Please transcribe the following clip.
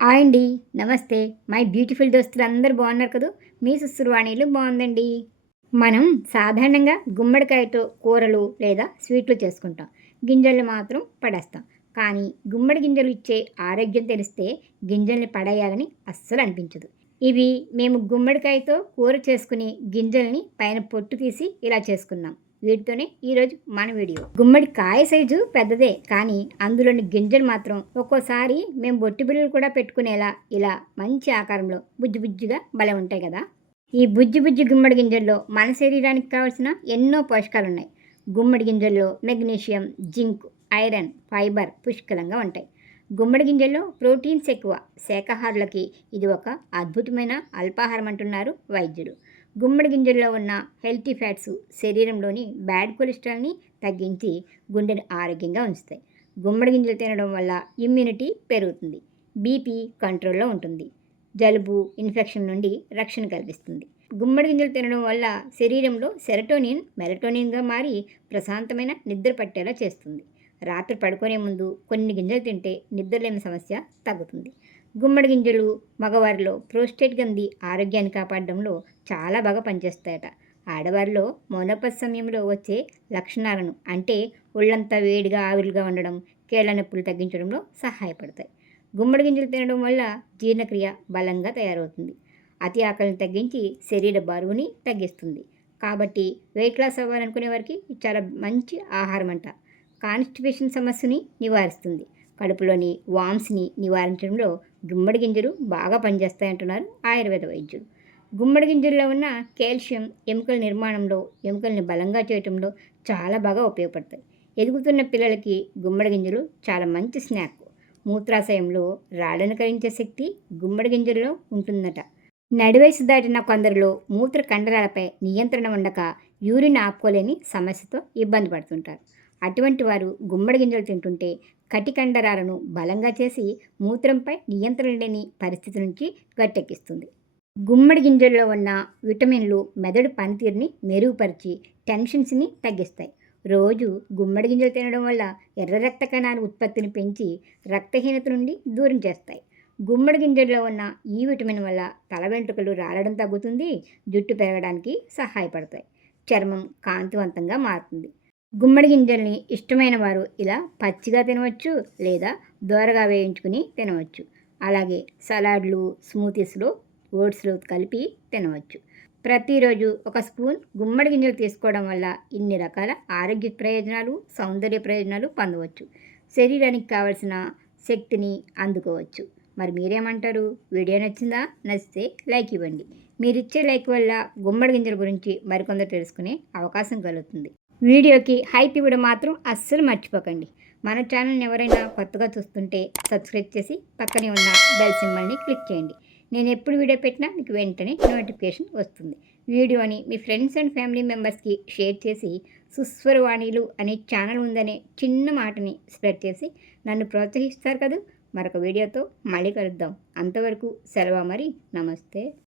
Hi అండి. నమస్తే. My beautiful దోస్తులు అందరూ బాగున్నారు కదా? మీ సుశ్రువాణిలు బాగుందండి. మనం సాధారణంగా గుమ్మడికాయతో కూరలు లేదా స్వీట్లు చేసుకుంటాం. గింజల్ని మాత్రం పడేస్తాం. కానీ గుమ్మడి గింజలు ఇచ్చే ఆరోగ్యం తెలిస్తే గింజల్ని పడేయాలని అస్సలు అనిపించదు. ఇవి మేము గుమ్మడికాయతో కూర చేసుకుని గింజల్ని పైన పొట్టు తీసి ఇలా చేసుకున్నాం. వీటితోనే ఈరోజు మన వీడియో. గుమ్మడి కాయ సైజు పెద్దదే కానీ అందులోని గింజలు మాత్రం ఒక్కోసారి మేము బొట్టి బిళ్ళలు కూడా పెట్టుకునేలా ఇలా మంచి ఆకారంలో బుజ్జి బుజ్జిగా భలే ఉంటాయి కదా. ఈ బుజ్జి బుజ్జి గుమ్మడి గింజల్లో మన శరీరానికి కావాల్సిన ఎన్నో పోషకాలు ఉన్నాయి గుమ్మడి గింజల్లో మెగ్నీషియం జింక్ ఐరన్ ఫైబర్ పుష్కలంగా ఉంటాయి. గుమ్మడి గింజల్లో ప్రోటీన్స్ ఎక్కువ. శాకాహారులకి ఇది ఒక అద్భుతమైన అల్పాహారం అంటున్నారు వైద్యులు. గుమ్మడి గింజల్లో ఉన్న హెల్తీ ఫ్యాట్స్ శరీరంలోని బ్యాడ్ కొలెస్ట్రాల్ని తగ్గించి గుండెను ఆరోగ్యంగా ఉంచుతాయి. గుమ్మడి గింజలు తినడం వల్ల ఇమ్యూనిటీ పెరుగుతుంది బీపీ కంట్రోల్లో ఉంటుంది జలుబు ఇన్ఫెక్షన్ నుండి రక్షణ కల్పిస్తుంది. గుమ్మడి గింజలు తినడం వల్ల శరీరంలో సెరటోనిన్ మెలటోనిన్గా మారి ప్రశాంతమైన నిద్ర పట్టేలా చేస్తుంది. రాత్రి పడుకునే ముందు కొన్ని గింజలు తింటే నిద్రలేని సమస్య తగ్గుతుంది. గుమ్మడి గింజలు మగవారిలో ప్రోస్టేట్ గంది ఆరోగ్యాన్ని కాపాడడంలో చాలా బాగా పనిచేస్తాయట. ఆడవారిలో మోనోపస్ సమయంలో వచ్చే లక్షణాలను అంటే ఒళ్ళంతా వేడిగా ఆవిరిగా ఉండడం కీళ్ళ నొప్పులు తగ్గించడంలో సహాయపడతాయి. గుమ్మడి గింజలు తినడం వల్ల జీర్ణక్రియ బలంగా తయారవుతుంది. అతి ఆకలిని తగ్గించి శరీర బరువుని తగ్గిస్తుంది. కాబట్టి వెయిట్ లాస్ అవ్వాలనుకునే వారికి చాలా మంచి ఆహారం అంట కాన్స్టిపేషన్ సమస్యని నివారిస్తుంది. కడుపులోని వామ్స్ని నివారించడంలో గుమ్మడి గింజలు బాగా పనిచేస్తాయంటున్నారు ఆయుర్వేద వైద్యులు. గుమ్మడి గింజల్లో ఉన్న కాల్షియం ఎముకల నిర్మాణంలో ఎముకల్ని బలంగా చేయటంలో చాలా బాగా ఉపయోగపడతాయి. ఎదుగుతున్న పిల్లలకి గుమ్మడి గింజలు చాలా మంచి స్నాక్. మూత్రాశయంలో రాళ్ళను కరించే శక్తి గుమ్మడి గింజల్లో ఉంటుందట. నడివయసు దాటిన కొందరిలో మూత్ర కండరాలపై నియంత్రణ ఉండక యూరిన్ ఆపుకోలేని సమస్యతో ఇబ్బంది పడుతుంటారు. అటువంటి వారు గుమ్మడి గింజలు తింటుంటే కటికండరాలను బలంగా చేసి మూత్రంపై నియంత్రణ లేని పరిస్థితి నుంచి గట్టెక్కిస్తుంది. గుమ్మడి గింజల్లో ఉన్న విటమిన్లు మెదడు పనితీరుని మెరుగుపరిచి టెన్షన్స్ని తగ్గిస్తాయి. రోజు గుమ్మడి గింజలు తినడం వల్ల ఎర్ర రక్త కణాల ఉత్పత్తిని పెంచి రక్తహీనత నుండి దూరం చేస్తాయి. గుమ్మడి గింజల్లో ఉన్న ఈ విటమిన్ వల్ల తల వెంట్రుకలు రాలడం తగ్గుతుంది జుట్టు పెరగడానికి సహాయపడతాయి. చర్మం కాంతివంతంగా మారుతుంది. గుమ్మడి గింజల్ని ఇష్టమైన వారు ఇలా పచ్చిగా తినవచ్చు లేదా దోరగా వేయించుకుని తినవచ్చు. అలాగే సలాడ్లు స్మూతీస్లో ఓట్స్లో కలిపి తినవచ్చు. ప్రతిరోజు ఒక స్పూన్ గుమ్మడి గింజలు తీసుకోవడం వల్ల ఇన్ని రకాల ఆరోగ్య ప్రయోజనాలు సౌందర్య ప్రయోజనాలు పొందవచ్చు. శరీరానికి కావలసిన శక్తిని అందుకోవచ్చు. మరి మీరేమంటారు? వీడియో నచ్చిందా? నచ్చితే లైక్ ఇవ్వండి. మీరిచ్చే లైక్ వల్ల గుమ్మడి గింజల గురించి మరికొందరు తెలుసుకునే అవకాశం కలుగుతుంది. వీడియోకి హైప్ ఇవ్వడం మాత్రం అస్సలు మర్చిపోకండి. మన ఛానల్ని ఎవరైనా కొత్తగా చూస్తుంటే సబ్స్క్రైబ్ చేసి పక్కనే ఉన్న బెల్ సింబల్ని క్లిక్ చేయండి. నేను ఎప్పుడు వీడియో పెట్టినా మీకు వెంటనే నోటిఫికేషన్ వస్తుంది. వీడియోని మీ ఫ్రెండ్స్ అండ్ ఫ్యామిలీ మెంబర్స్కి షేర్ చేసి సుస్వరవాణిలు అనే ఛానల్ ఉందనే చిన్న మాటని స్ప్రెడ్ చేసి నన్ను ప్రోత్సహిస్తారు కదా? మరొక వీడియోతో మళ్ళీ కలుద్దాం. అంతవరకు సెలవు మరి నమస్తే.